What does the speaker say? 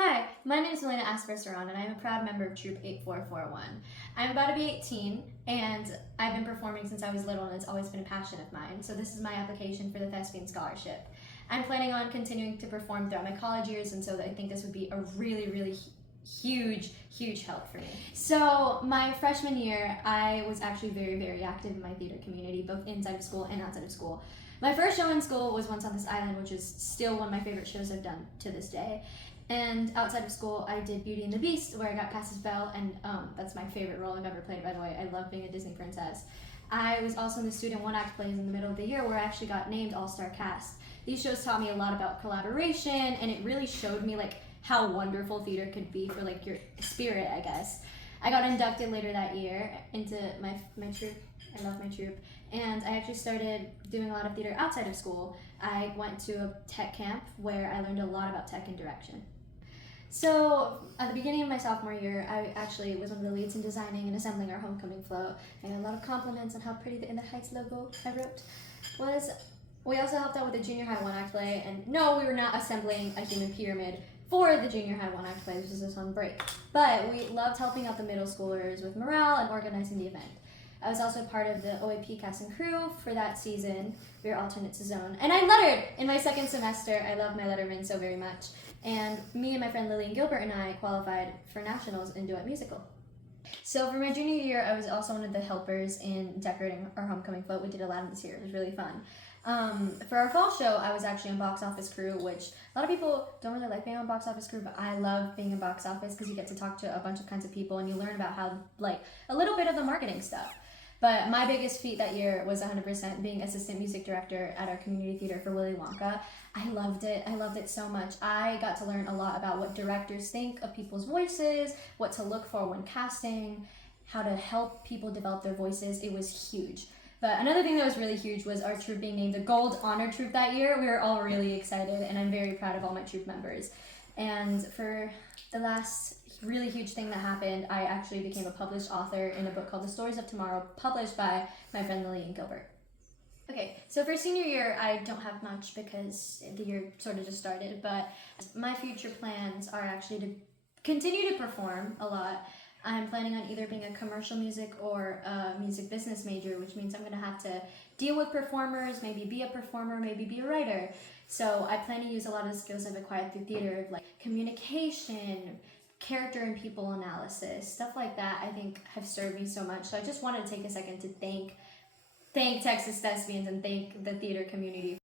Hi, my name is Milena and I'm a proud member of Troop 8441. I'm about to be 18, and I've been performing since I was little, and it's always been a passion of mine, so this is my application for the Thespian Scholarship. I'm planning on continuing to perform throughout my college years, and so I think this would be a really huge help for me. So my freshman year, I was actually very active in my theater community, both inside of school and outside of school. My first show in school was Once on This Island, which is still one of my favorite shows I've done to this day. And outside of school, I did Beauty and the Beast, where I got Cass's Belle, and that's my favorite role I've ever played, by the way. I love being a Disney princess. I was also in the student one-act plays in the middle of the year, where I actually got named All-Star Cast. These shows taught me a lot about collaboration, and it really showed me how wonderful theater could be for your spirit, I guess. I got inducted later that year into my troupe. I love my troupe. And I actually started doing a lot of theater outside of school. I went to a tech camp where I learned a lot about tech and direction. So at the beginning of my sophomore year, I actually was one of the leads in designing and assembling our homecoming float. I got a lot of compliments on how pretty the In the Heights logo I wrote was. We also helped out with the junior high one-act play, and no, we were not assembling a human pyramid for the junior high one-act play, which was just on break. But we loved helping out the middle schoolers with morale and organizing the event. I was also part of the OAP cast and crew for that season. We were alternate to zone. And I lettered in my second semester. I love my letterman so very much. And me and my friend Lillian Gilbert and I qualified for nationals in duet musical. So for my junior year, I was also one of the helpers in decorating our homecoming float. We did Aladdin this year. It was really fun. For our fall show, I was actually on box office crew, which a lot of people don't really like being on box office crew, but I love being in box office because you get to talk to a bunch of kinds of people and you learn about how, a little bit of the marketing stuff. But my biggest feat that year was 100% being assistant music director at our community theater for Willy Wonka. I loved it. I loved it so much. I got to learn a lot about what directors think of people's voices, what to look for when casting, how to help people develop their voices. It was huge. But another thing that was really huge was our troupe being named the Gold Honor Troupe that year. We were all really excited, and I'm very proud of all my troupe members. And for the last really huge thing that happened, I actually became a published author in a book called The Stories of Tomorrow, published by my friend Lillian Gilbert. Okay, so for senior year, I don't have much because the year sort of just started, but my future plans are actually to continue to perform a lot. I'm planning on either being a commercial music or a music business major, which means I'm going to have to deal with performers, maybe be a performer, maybe be a writer. So I plan to use a lot of the skills I've acquired through theater, like communication, character and people analysis, stuff like that. I think have served me so much. So I just wanted to take a second to thank Texas Thespians and thank the theater community